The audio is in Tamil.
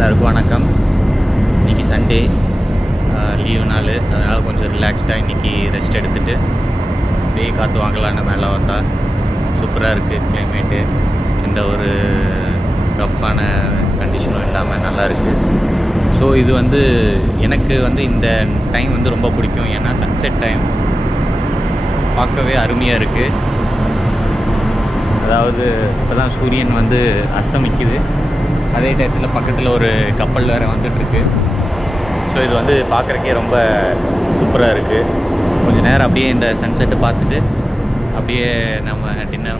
எல்லாருக்கும் வணக்கம். இன்றைக்கி சண்டே, லீவு நாள். அதனால் கொஞ்சம் ரிலாக்ஸ்டாக இன்றைக்கி ரெஸ்ட் எடுத்துகிட்டு அப்படியே காற்று வாங்கலான்னு மேலே வந்தா. சூப்பராக இருக்குது கிளைமேட்டு. எந்த ஒரு ரஃப்பான கண்டிஷனும் இல்லாமல் நல்லா இருக்குது. ஸோ இது எனக்கு இந்த டைம் ரொம்ப பிடிக்கும். ஏன்னா சன்செட் டைம் பார்க்கவே அருமையாக இருக்குது. அதாவது இப்போ தான் சூரியன் அஸ்தமிக்குது. அதே டயத்தில் பக்கத்தில் ஒரு கப்பல் வேறு வந்துட்டுருக்கு. ஸோ இது பார்க்குறக்கே ரொம்ப சூப்பராக இருக்குது. கொஞ்சம் நேரம் அப்படியே இந்த சன்செட்டை பார்த்துட்டு அப்படியே நம்ம டின்னர்